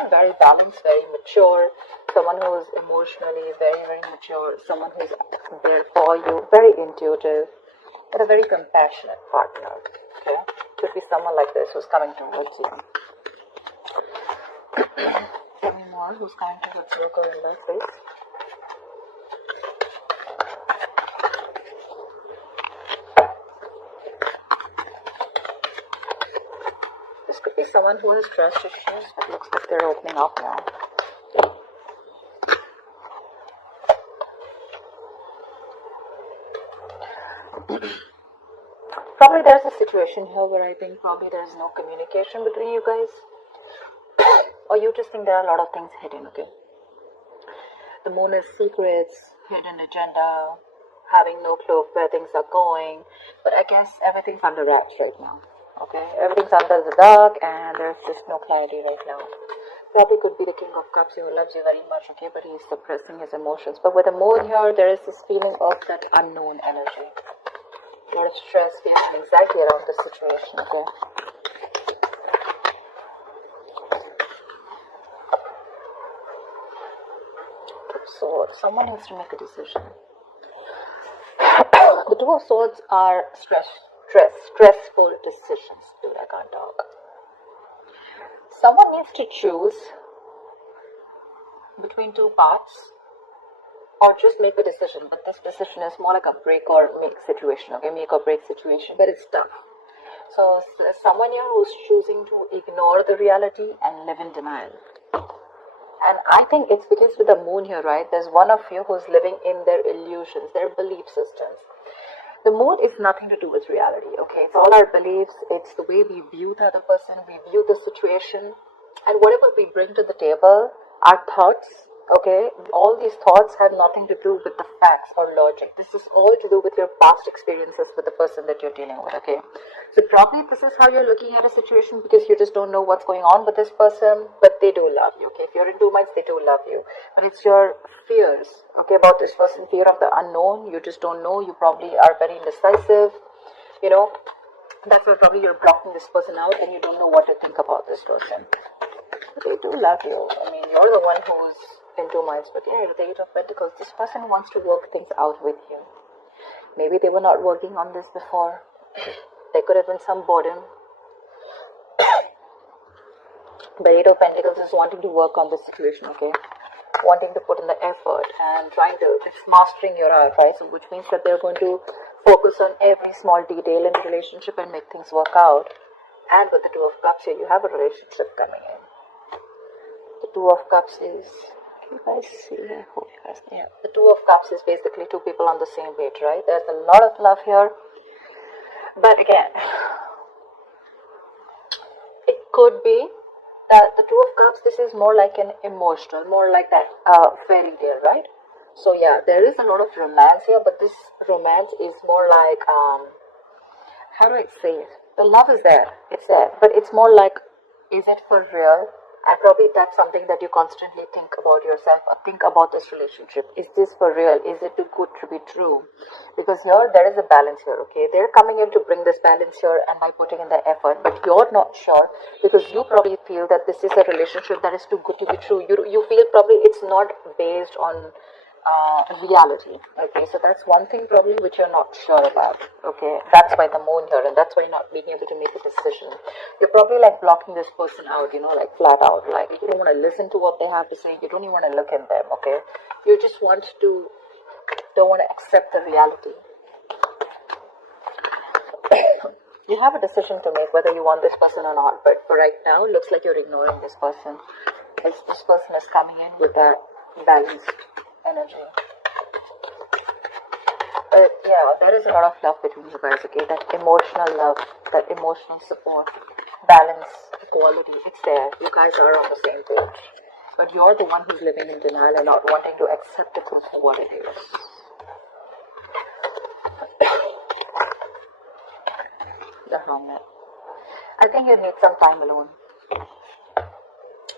someone very balanced, very mature, someone who is emotionally very, very mature, someone who's there for you, very intuitive, but a very compassionate partner. Okay, could be someone like this who's coming towards you. Tell me more. Who's coming towards Virgo in that place? This could be someone who has trust issues, but looks like they're opening up now. Probably there's a situation here where I think probably there's no communication between you guys. Or you just think there are a lot of things hidden, okay? The moon is secrets, hidden agenda, having no clue of where things are going. But I guess everything's under wraps right now, okay? Everything's under the dark and there's just no clarity right now. Probably could be the King of Cups who loves you very much, okay? But he's suppressing his emotions. But with the moon here, there is this feeling of that unknown energy. A lot of stress, fear, and anxiety around this situation, okay? So someone needs to make a decision. The Two of Swords are stressful decisions. Dude, I can't talk. Someone needs to choose between two paths, or just make a decision. But this decision is more like a break or make situation, okay? Make or break situation, but it's tough. So there's someone here who's choosing to ignore the reality and live in denial. And I think it's because with the moon here, right, there's one of you who's living in their illusions, their belief systems. The moon is nothing to do with reality, okay? It's all our beliefs, it's the way we view the other person, we view the situation, and whatever we bring to the table, our thoughts, okay? All these thoughts have nothing to do with the facts or logic. This is all to do with your past experiences with the person that you're dealing with, okay? So probably this is how you're looking at a situation because you just don't know what's going on with this person, but they do love you, okay? If you're in two minds, they do love you. But it's your fears, okay, about this person, fear of the unknown. You just don't know. You probably are very indecisive, you know. That's why probably you're blocking this person out and you don't know what to think about this person. But they do love you. I mean, you're the one who's in two minds, but yeah, the Eight of Pentacles, this person wants to work things out with you. Maybe they were not working on this before. There could have been some boredom. The Eight of Pentacles is wanting to work on this situation, okay? Wanting to put in the effort and trying to, it's mastering your art, right? So which means that they're going to focus on every small detail in the relationship and make things work out. And with the Two of Cups here, you have a relationship coming in. The Two of Cups is, can you guys see? I hope you guys, yeah. The Two of Cups is basically two people on the same page, right? There's a lot of love here. But again, it could be that the Two of Cups, this is more like an emotional, more like that fairy tale, right? So yeah, there is a lot of romance here, but this romance is more like, how do I say it? The love is there, it's there, but it's more like, is it for real? And probably that's something that you constantly think about yourself or think about this relationship. Is this for real? Is it too good to be true? Because here, there is a balance here, okay? They're coming in to bring this balance here and by putting in the effort, but you're not sure because you probably feel that this is a relationship that is too good to be true. You feel probably it's not based on reality, okay? So that's one thing probably which you're not sure about, okay? That's why the moon here, and that's why you're not being able to make a decision. You're probably like blocking this person out, you know, like flat out, like you don't want to listen to what they have to say, you don't even want to look at them, okay? You just don't want to accept the reality. You have a decision to make whether you want this person or not, but for right now, it looks like you're ignoring this person. This person is coming in with that balanced energy. But yeah, there is a lot of love between you guys, okay? That emotional love, that emotional support, balance, equality, it's there. You guys are on the same page. But you're the one who's living in denial and not wanting to accept the truth for what it is. The Hermit. I think you need some time alone.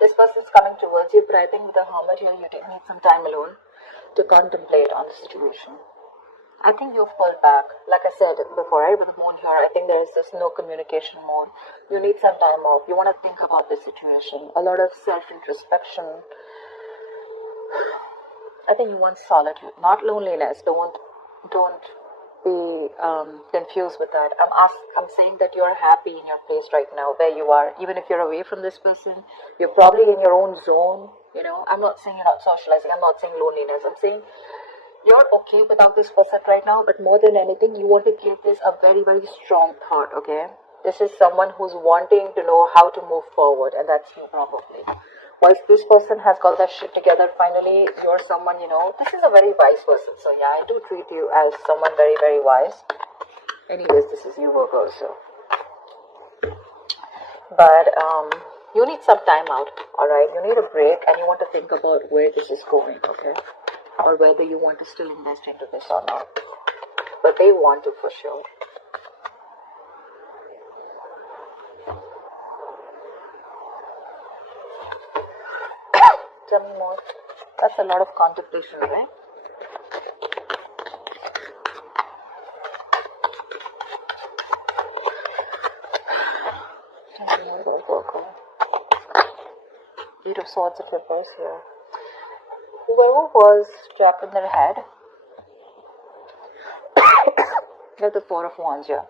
This person's coming towards you, but I think with the Hermit here, you need some time alone to contemplate on the situation. I think you've pulled back. Like I said before, right, with the moon here, I think there is this no communication mode. You need some time off. You want to think about the situation. A lot of self-introspection. I think you want solitude, not loneliness. Don't be confused with that. I'm saying that you're happy in your place right now, where you are. Even if you're away from this person, you're probably in your own zone. You know, I'm not saying you're not socializing. I'm not saying loneliness. I'm saying you're okay without this person right now, but more than anything, you want to give this a very, very strong thought, okay? This is someone who's wanting to know how to move forward, and that's you probably. Whilst this person has got that shit together, finally, you're someone, you know, this is a very wise person. So yeah, I do treat you as someone very, very wise. Anyways, this is you, Virgo, so. But, you need some time out, alright? You need a break, and you want to think about where this is going, okay? Or whether you want to still invest into this or not. But they want to for sure. Tell me more. That's a lot of contemplation, right? Tell me more about Virgo. 8 of Swords of reverse here. Whoever was trapped in their head, you have the 4 of Wands here.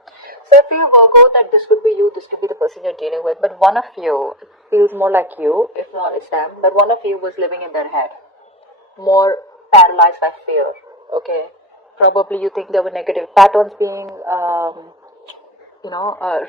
So if you Virgo, that this could be you, this could be the person you're dealing with, but one of you feels more like you, if not it's them, but one of you was living in their head, more paralyzed by fear, okay? Probably you think there were negative patterns being,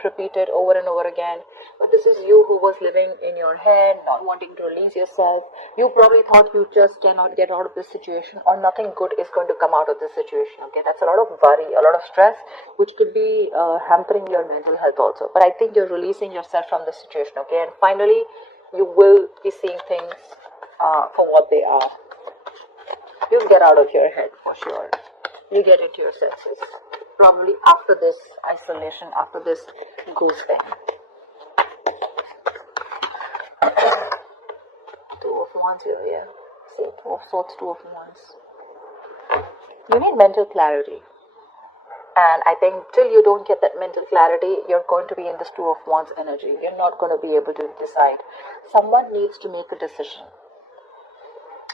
repeated over and over again, but this is you who was living in your head, not wanting to release yourself. You probably thought you just cannot get out of this situation, or nothing good is going to come out of this situation, okay? That's a lot of worry, a lot of stress, which could be hampering your mental health also. But I think you're releasing yourself from this situation, okay? And finally, you will be seeing things for what they are. You'll get out of your head for sure. You get into your senses. Probably after this isolation, after this ghosting. 2 of Wands here, yeah. See, 2 of Swords, 2 of Wands. You need mental clarity. And I think till you don't get that mental clarity, you're going to be in this 2 of Wands energy. You're not going to be able to decide. Someone needs to make a decision.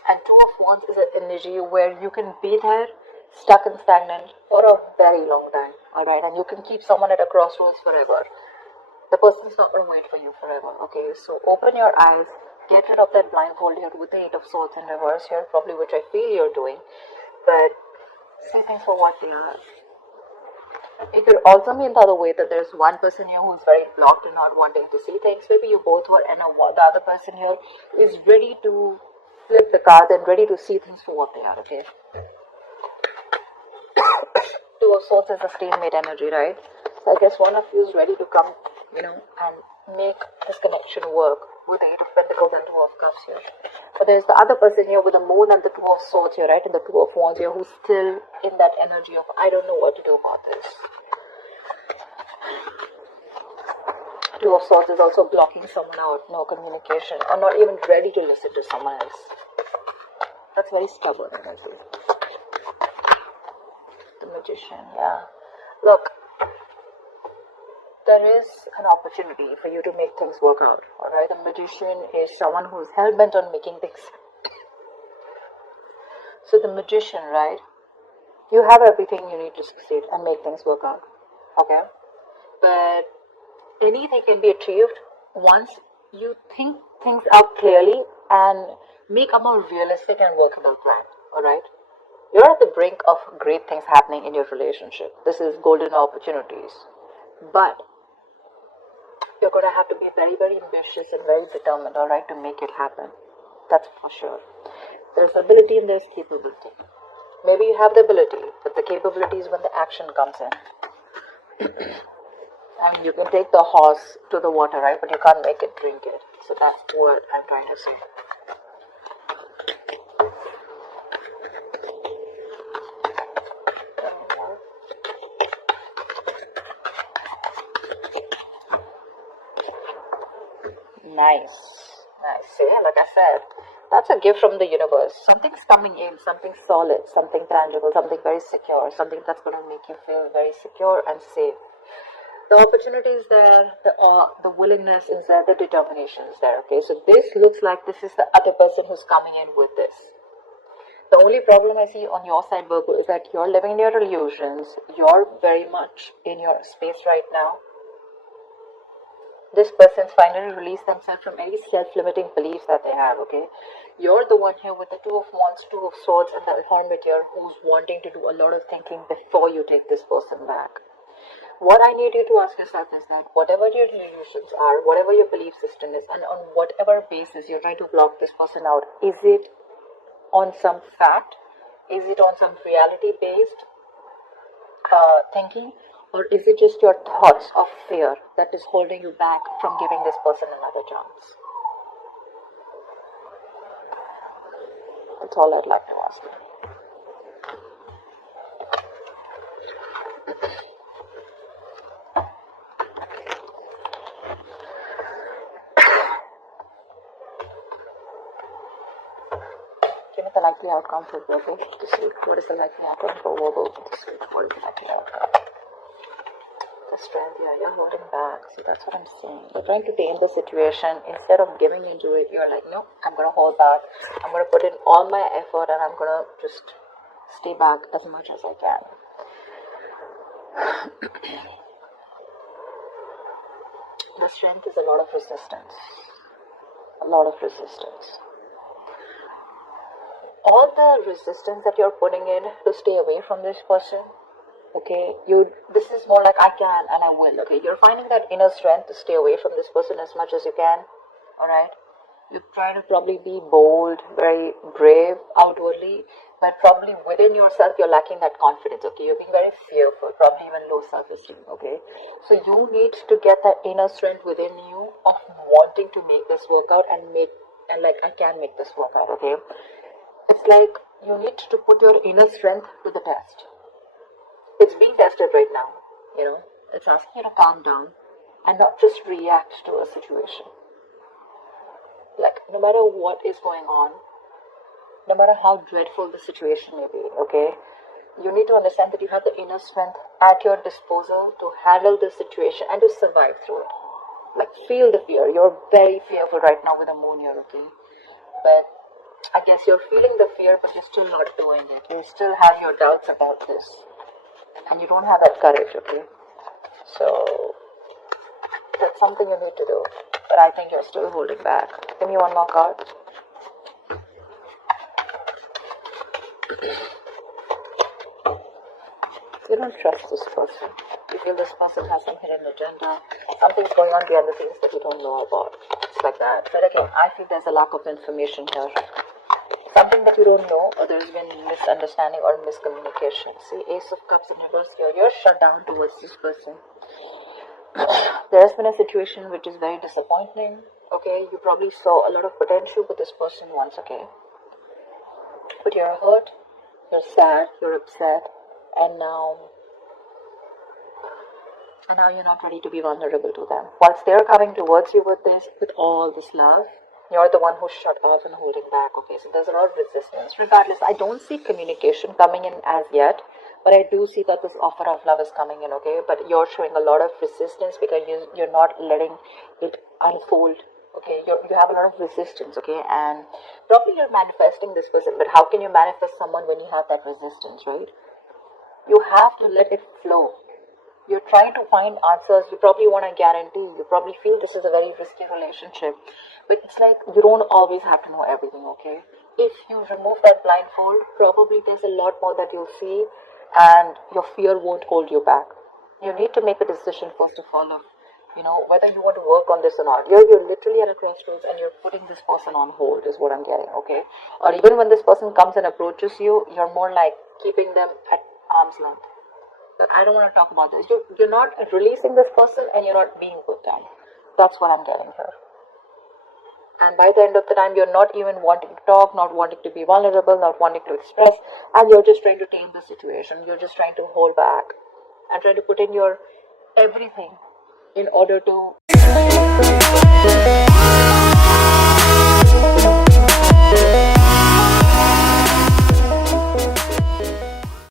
And 2 of Wands is an energy where you can be there, stuck and stagnant for a very long time, alright? And you can keep someone at a crossroads forever. The person's not going to wait for you forever, okay? So open your eyes, get rid of that blindfold here with the 8 of Swords in reverse here, probably which I feel you're doing, but see things for what they are. It could also mean the other way, that there's one person here who's very blocked and not wanting to see things. Maybe you both were, and the other person here is ready to flip the cards and ready to see things for what they are, okay? 2 of Swords is the stalemate energy, right? So I guess one of you is ready to come, and make this connection work with the 8 of Pentacles and 2 of Cups here. But there's the other person here with the Moon and the 2 of Swords here, right? And the 2 of Wands here, who's still in that energy of, I don't know what to do about this. 2 of Swords is also blocking someone out, no communication, or not even ready to listen to someone else. That's very stubborn energy. The Magician, yeah. Look, there is an opportunity for you to make things work out, alright? The Magician is someone who's hell-bent on making things. So the Magician, right? You have everything you need to succeed and make things work out, okay? But anything can be achieved once you think things out clearly and make a more realistic and workable plan, alright? You're at the brink of great things happening in your relationship. This is golden opportunities. But you're going to have to be very, very ambitious and very determined, alright, to make it happen. That's for sure. There's ability and there's capability. Maybe you have the ability, but the capability is when the action comes in. And you can take the horse to the water, right, but you can't make it drink it. So that's what I'm trying to say. Nice. See, like I said, That's a gift from the universe. Something's coming in, something solid, something tangible, something very secure, something that's going to make you feel very secure and safe. The opportunity is there, the willingness is there, the determination is there. Okay, so this looks like this is the other person who's coming in with this. The only problem I see on your side, Virgo, is that you're living in your illusions. You're very much in your space right now. This person's finally released themselves from any self-limiting beliefs that they have, okay? You're the one here with the Two of Wands, Two of Swords, and the Hermit here who's wanting to do a lot of thinking before you take this person back. What I need you to ask yourself is that whatever your illusions are, whatever your belief system is, and on whatever basis you're trying to block this person out, is it on some fact? Is it on some reality-based thinking? Or is it just your thoughts of fear that is holding you back from giving this person another chance? That's all I'd like to ask you. Give me the likely outcome for Virgo this week. What is the likely outcome for Virgo this week? What is the likely outcome? The strength, yeah, you're holding back. See, that's what I'm saying. You're trying to tame the situation. Instead of giving into it, you're like, no, I'm going to hold back. I'm going to put in all my effort and I'm going to just stay back as much as I can. The strength is a lot of resistance. A lot of resistance. All the resistance that you're putting in to stay away from this person, okay, this is more like I can and I will, okay? You're finding that inner strength to stay away from this person as much as you can, alright? You're trying to probably be bold, very brave outwardly, but probably within yourself you're lacking that confidence, okay? You're being very fearful, probably even low self-esteem, okay? So you need to get that inner strength within you of wanting to make this work out and I can make this work out, okay? It's like you need to put your inner strength to the test. It's being tested right now, you know. It's asking you to calm down and not just react to a situation. Like, no matter what is going on, no matter how dreadful the situation may be, okay, you need to understand that you have the inner strength at your disposal to handle the situation and to survive through it. Like, feel the fear. You're very fearful right now with the moon here, okay? But I guess you're feeling the fear, but you're still not doing it. You still have your doubts about this. And you don't have that courage, okay? So, that's something you need to do. But I think you're still holding back. Give me one more card. You don't trust this person. You feel this person has some hidden agenda. Something's going on behind the scenes that you don't know about. It's like that. But again, I feel there's a lack of information here. Something that you don't know, or there's been misunderstanding or miscommunication. See, Ace of Cups in reverse here. You're shut down towards this person. There has been a situation which is very disappointing. Okay, you probably saw a lot of potential with this person once, okay? But you're hurt, you're sad, you're upset, and now you're not ready to be vulnerable to them. Whilst they're coming towards you with this, with all this love, you're the one who's shut off and holding back, okay? So there's a lot of resistance. Regardless, I don't see communication coming in as yet, but I do see that this offer of love is coming in, okay? But you're showing a lot of resistance because you're not letting it unfold, okay? You have a lot of resistance, okay? And probably you're manifesting this person, but how can you manifest someone when you have that resistance, right? You have to let it flow. You're trying to find answers. You probably want a guarantee. You probably feel this is a very risky relationship. But it's like you don't always have to know everything, okay? If you remove that blindfold, probably there's a lot more that you'll see and your fear won't hold you back. You need to make a decision first of all of, you know, whether you want to work on this or not. You're literally at a crossroads and you're putting this person on hold is what I'm getting, okay? Or even when this person comes and approaches you, you're more like keeping them at arm's length. But I don't want to talk about this. You're not releasing this person and you're not being with them. That's what I'm getting here. And by the end of the time, you're not even wanting to talk, not wanting to be vulnerable, not wanting to express, and you're just trying to tame the situation. You're just trying to hold back and trying to put in your everything in order to